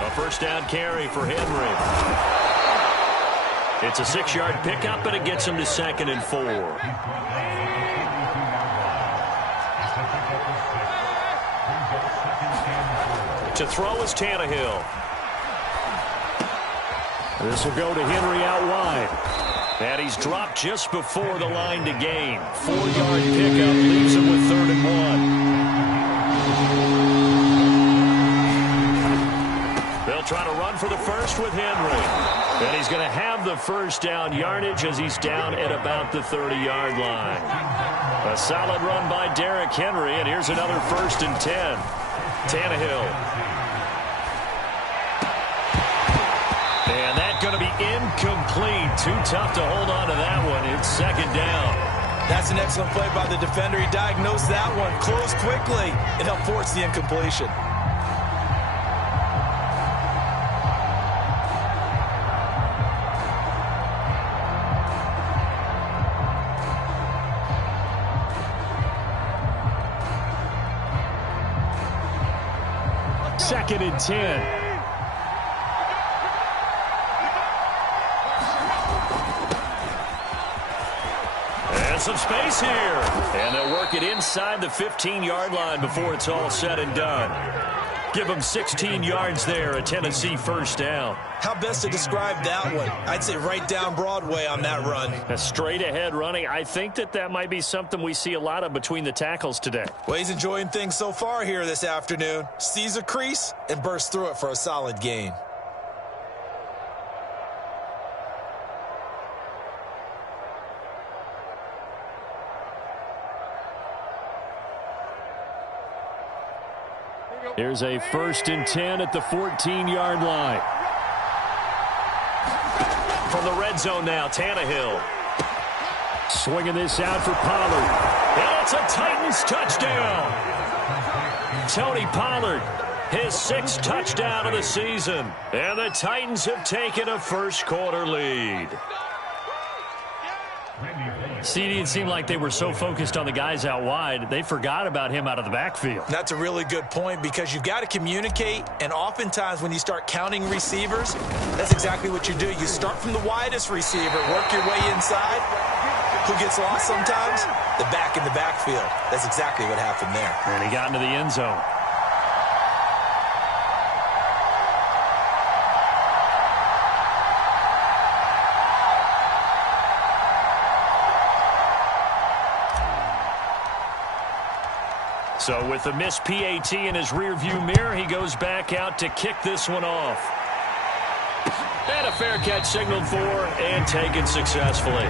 A first down carry for Henry. It's a 6-yard pickup, and it gets him to 2nd and 4. To throw is Tannehill. This will go to Henry out wide. And he's dropped just before the line to gain. 4-yard pickup leaves him with 3rd and 1. They'll try to run for the first with Henry. And he's going to have the first down yardage as he's down at about the 30-yard line. A solid run by Derrick Henry, and here's another 1st and 10. Tannehill. And that's going to be incomplete. Too tough to hold on to that one. It's 2nd down. That's an excellent play by the defender. He diagnosed that one, closed quickly, and helped force the incompletion. Second and 10. And some space here. And they'll work it inside the 15-yard line before it's all said and done. Give them 16 yards there, a Tennessee first down. How best to describe that one? I'd say right down Broadway on that run. A straight-ahead running. I think that might be something we see a lot of between the tackles today. Well, he's enjoying things so far here this afternoon. Sees a crease and bursts through it for a solid gain. Here's a 1st and 10 at the 14-yard line. From the red zone now, Tannehill. Swinging this out for Pollard. And it's a Titans touchdown. Tony Pollard, his 6th touchdown of the season. And the Titans have taken a first-quarter lead. CD, it seemed like they were so focused on the guys out wide, they forgot about him out of the backfield. That's a really good point because you've got to communicate, and oftentimes when you start counting receivers, that's exactly what you do. You start from the widest receiver, work your way inside. Who gets lost sometimes? The back in the backfield. That's exactly what happened there. And he got into the end zone. So with the missed PAT in his rearview mirror, he goes back out to kick this one off. And a fair catch signaled for and taken successfully.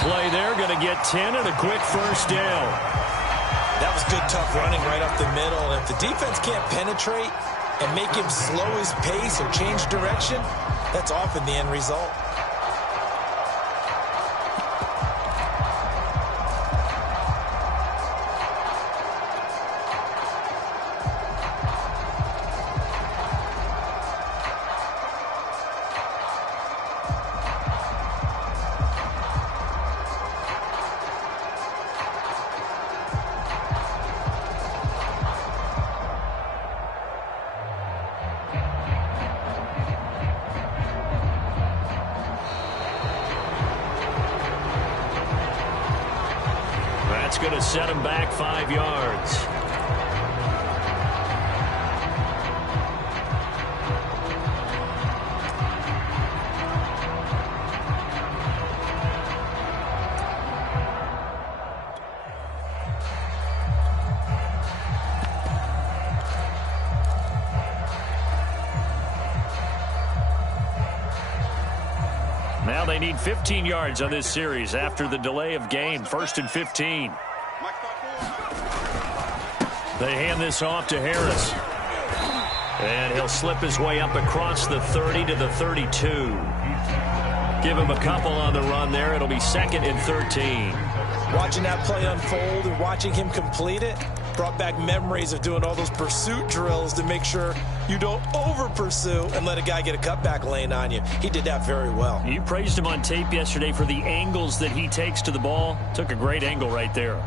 Play there, going to get 10 and a quick first down. That was good, tough running right up the middle. And if the defense can't penetrate and make him slow his pace or change direction, that's often the end result. Going to set him back 5 yards. Now they need 15 yards on this series after the delay of game. 1st and 15. They hand this off to Harris. And he'll slip his way up across the 30 to the 32. Give him a couple on the run there. It'll be 2nd and 13. Watching that play unfold and watching him complete it brought back memories of doing all those pursuit drills to make sure you don't over-pursue and let a guy get a cutback lane on you. He did that very well. You praised him on tape yesterday for the angles that he takes to the ball. Took a great angle right there.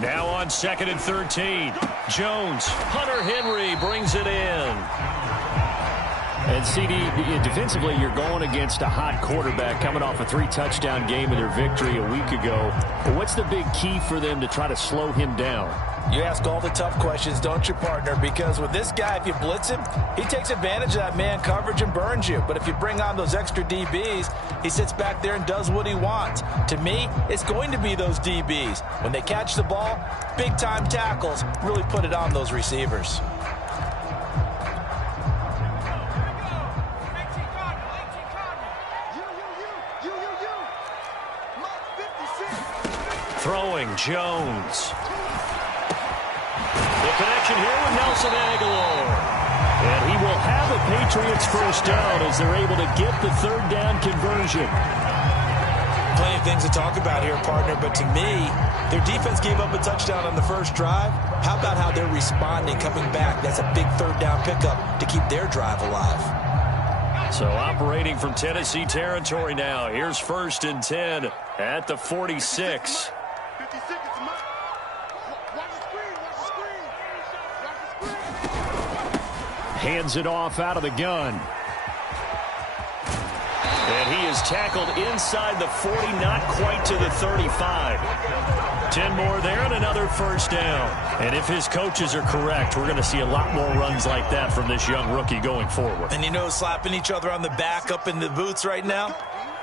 Now on 2nd and 13. Jones. Hunter Henry brings it in. And CD, defensively, you're going against a hot quarterback coming off a 3-touchdown game in their victory a week ago. But what's the big key for them to try to slow him down? You ask all the tough questions, don't you, partner? Because with this guy, if you blitz him, he takes advantage of that man coverage and burns you. But if you bring on those extra DBs, he sits back there and does what he wants. To me, it's going to be those DBs. When they catch the ball, big-time tackles really put it on those receivers. Throwing Jones. The connection here with Nelson Aguilar. And he will have a Patriots first down as they're able to get the 3rd down conversion. Plenty of things to talk about here, partner, but to me, their defense gave up a touchdown on the first drive. How about how they're responding, coming back? That's a big 3rd down pickup to keep their drive alive. So operating from Tennessee territory now. Here's 1st and 10 at the 46. Hands it off out of the gun. And he is tackled inside the 40, not quite to the 35. 10 more there and another first down. And if his coaches are correct, we're going to see a lot more runs like that from this young rookie going forward. And you know, slapping each other on the back up in the boots right now?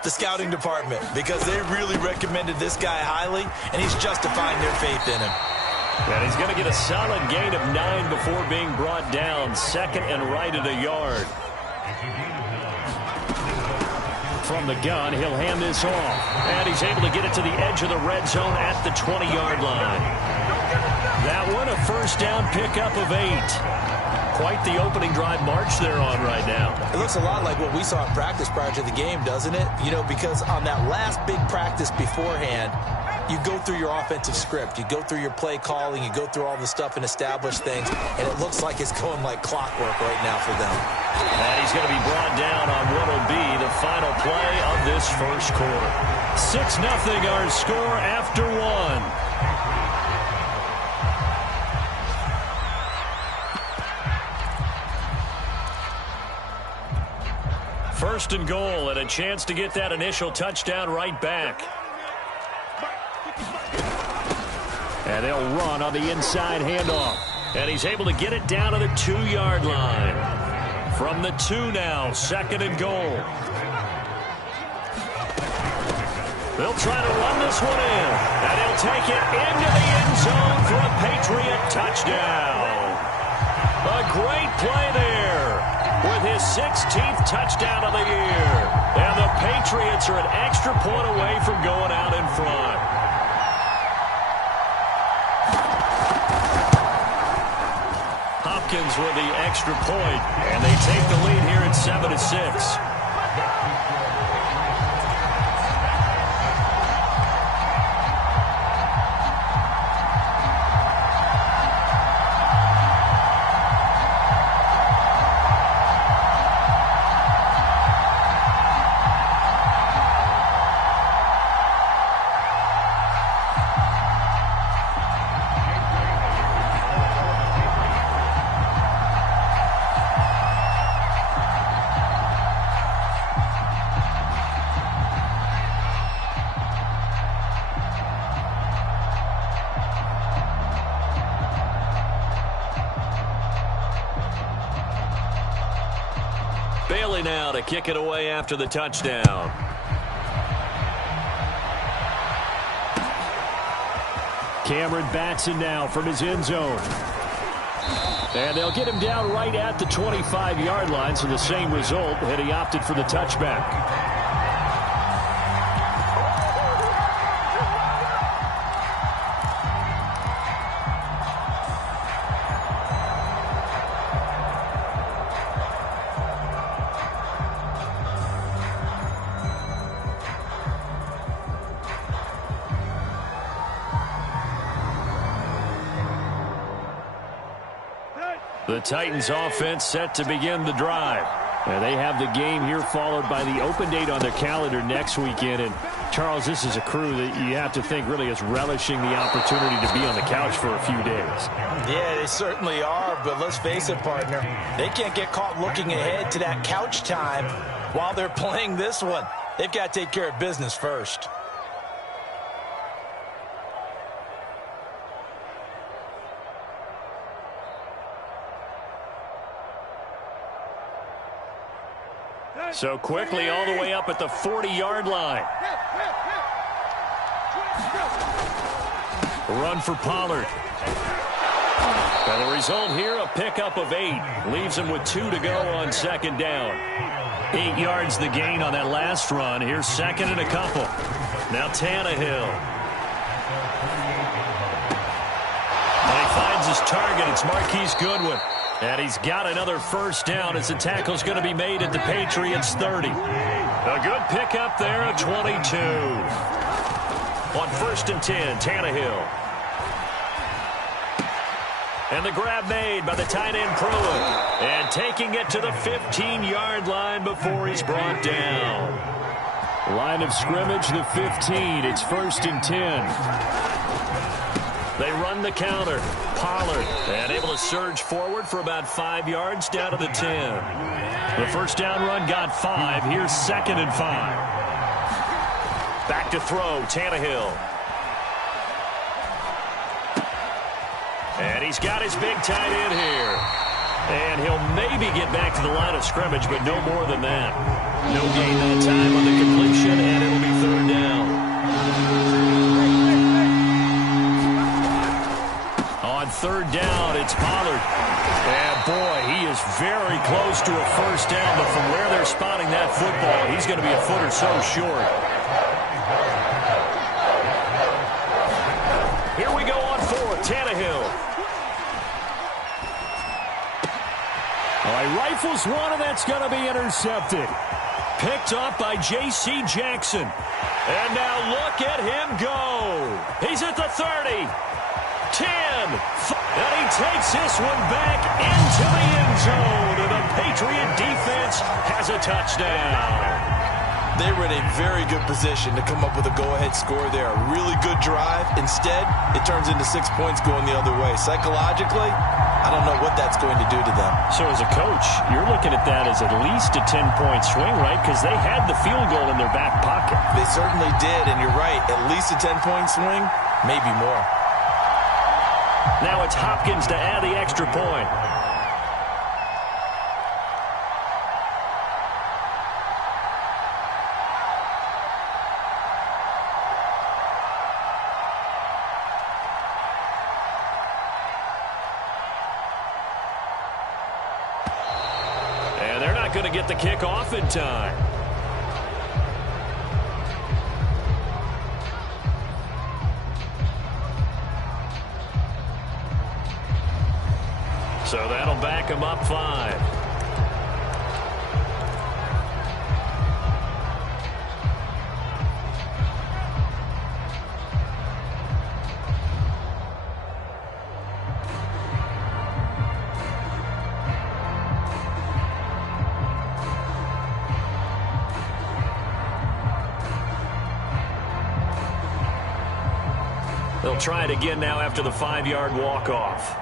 The scouting department, because they really recommended this guy highly, and he's justifying their faith in him. And he's going to get a solid gain of 9 before being brought down. 2nd and right at a yard. From the gun, he'll hand this off. And he's able to get it to the edge of the red zone at the 20-yard line. That one, a first down pickup of 8. Quite the opening drive march they're on right now. It looks a lot like what we saw in practice prior to the game, doesn't it? You know, because on that last big practice beforehand, you go through your offensive script. You go through your play calling. You go through all the stuff and establish things. And it looks like it's going like clockwork right now for them. And he's going to be brought down on what will be the final play of this first quarter. 6-0 our score after 1. First and goal, and a chance to get that initial touchdown right back. And they'll run on the inside handoff. And he's able to get it down to the 2-yard line. From the 2 now, 2nd and goal. They'll try to run this one in. And he'll take it into the end zone for a Patriot touchdown. A great play there. With his 16th touchdown of the year. And the Patriots are an extra point away from going out in front. Hopkins with the extra point, and they take the lead here at 7-6. Bailey now to kick it away after the touchdown. Cameron Batson now from his end zone. And they'll get him down right at the 25-yard line, so the same result had he opted for the touchback. The Titans offense set to begin the drive. And they have the game here followed by the open date on their calendar next weekend. And Charles, this is a crew that you have to think really is relishing the opportunity to be on the couch for a few days. Yeah, they certainly are, but let's face it, partner. They can't get caught looking ahead to that couch time while they're playing this one. They've got to take care of business first. So quickly all the way up at the 40-yard line. Run for Pollard. And the result here, a pickup of 8. Leaves him with 2 to go on second down. 8 yards the gain on that last run. Here's second and a couple. Now Tannehill. And he finds his target. It's Marquise Goodwin. And he's got another first down as the tackle's going to be made at the Patriots 30. A good pickup there at 22. On 1st and 10, Tannehill. And the grab made by the tight end Pruitt. And taking it to the 15-yard line before he's brought down. Line of scrimmage, the 15. It's 1st and 10. They run the counter. Pollard, and able to surge forward for about 5 yards down to the 10. The first down run got 5. Here's 2nd and 5. Back to throw, Tannehill. And he's got his big tight end here. And he'll maybe get back to the line of scrimmage, but no more than that. No gain that time on the completion, and it'll be 3rd down. On 3rd down, it's Pollard. And boy, he is very close to a first down, but from where they're spotting that football, he's going to be a foot or so short. Here we go on 4th, Tannehill. All right, rifles one, and that's going to be intercepted. Picked off by J.C. Jackson. And now look at him go. He's at the 30. 10, and he takes this one back into the end zone, and the Patriot defense has a touchdown. They were in a very good position to come up with a go-ahead score there. A really good drive. Instead, it turns into 6 points going the other way. Psychologically, I don't know what that's going to do to them. So as a coach, you're looking at that as at least a 10-point swing, right? Because they had the field goal in their back pocket. They certainly did, and you're right. At least a 10-point swing, maybe more. Now it's Hopkins to add the extra point. And they're not going to get the kickoff in time. So that'll back him up 5. They'll try it again now after the 5-yard walk-off.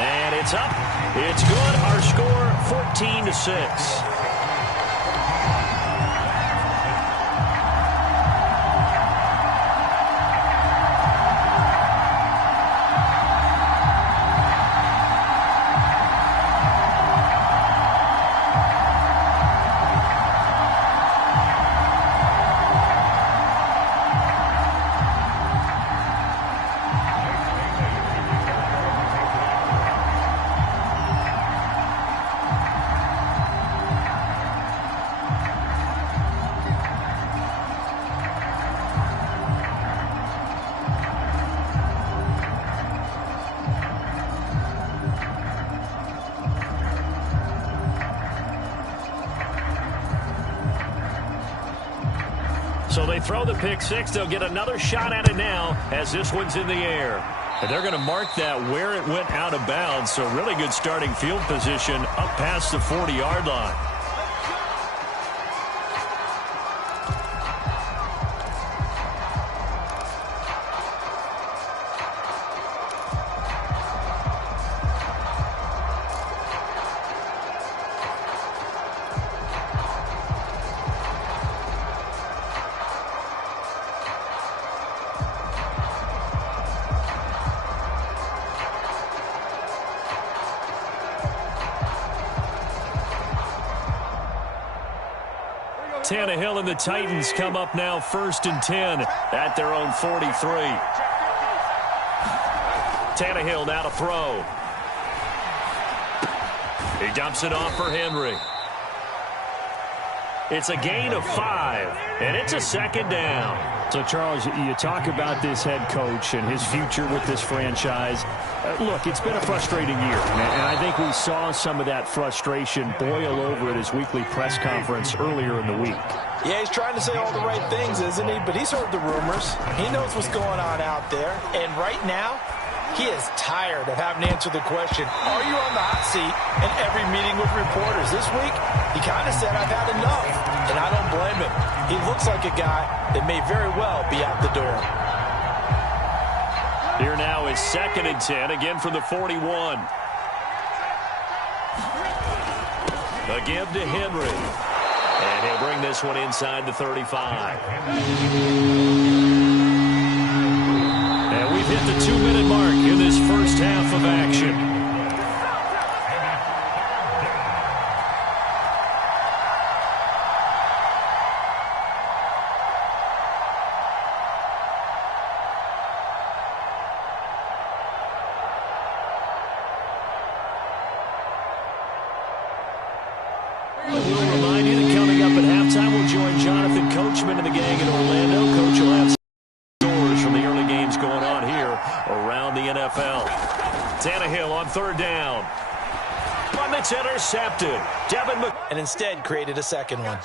And it's up. It's good. Our score, 14-6. they throw the pick six. They'll get another shot at it now as this one's in the air. And they're going to mark that where it went out of bounds. So really good starting field position up past the 40-yard line. Tannehill and the Titans come up now 1st and 10 at their own 43. Tannehill now to throw. He dumps it off for Henry. It's a gain of 5, and it's a 2nd down. So, Charles, you talk about this head coach and his future with this franchise. Look, it's been a frustrating year, and I think we saw some of that frustration boil over at his weekly press conference earlier in the week. Yeah, he's trying to say all the right things, isn't he? But he's heard the rumors. He knows what's going on out there. And right now, he is tired of having to answer the question, are you on the hot seat in every meeting with reporters? This week, he kind of said, I've had enough. And I don't blame him. He looks like a guy that may very well be out the door. Here now is 2nd and 10, again from the 41. A give to Henry. And he'll bring this one inside the 35. And we've hit the 2-minute mark in this first half of action. We'll remind you that coming up at halftime, we'll join Jonathan Coachman and the gang in Orlando. Coach will have scores from the early games going on here around the NFL. Tannehill on 3rd down. One that's intercepted. And instead created a 2nd one.